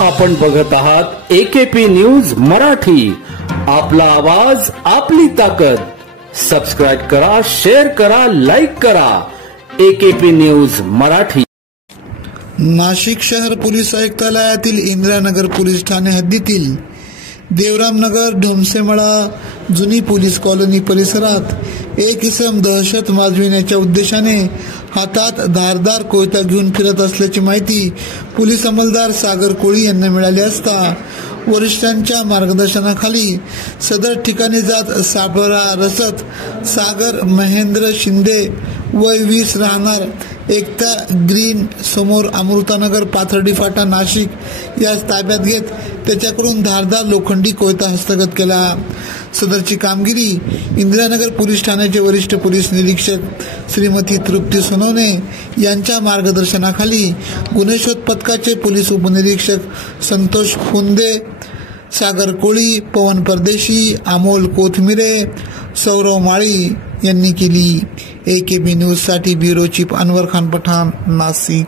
आपण बघत आहात AKP न्यूज मराठी. आपला आवाज आपली ताकद. सबस्क्राइब करा, शेअर करा, लाईक करा. AKP news Marathi. नाशिक शहर पोलीस आयुक्तालयातील इंदिरानगर पोलीस ठाणे हद्दीतील देवरामनगर, ढोमसेमळा, जुनी पोलीस कॉलनी परिसरात एक इसम दहशत माजविण्याच्या उद्देशाने हातात धारदार कोयता घेऊन फिरत असल्याची माहिती पोलीस अंमलदार सागर कोळी यांना मिळाली असता वरिष्ठांच्या मार्गदर्शनाखाली सदर ठिकाणी जात सापळा रचत सागर महेंद्र शिंदे वय 20 राहणार एकता ग्रीन समोर अमृतानगर पाथर्डी फाटा नाशिक यास ताब्यात घेत त्याच्याकडून धारदार लोखंडी कोयता हस्तगत केला. सदरची कामगिरी इंदिरानगर पोलीस ठाण्याचे वरिष्ठ पोलीस निरीक्षक श्रीमती तृप्ती सोनवणे यांच्या मार्गदर्शनाखाली गुन्हे शोध पथकाचे पोलीस उपनिरीक्षक संतोष खुंदे, सागर कोळी, पवन परदेशी, अमोल कोथमिरे, सौरव माळी यांनी केली. AKP न्यूज साठी ब्युरो चीफ अनवर खान पठाण, नाशिक.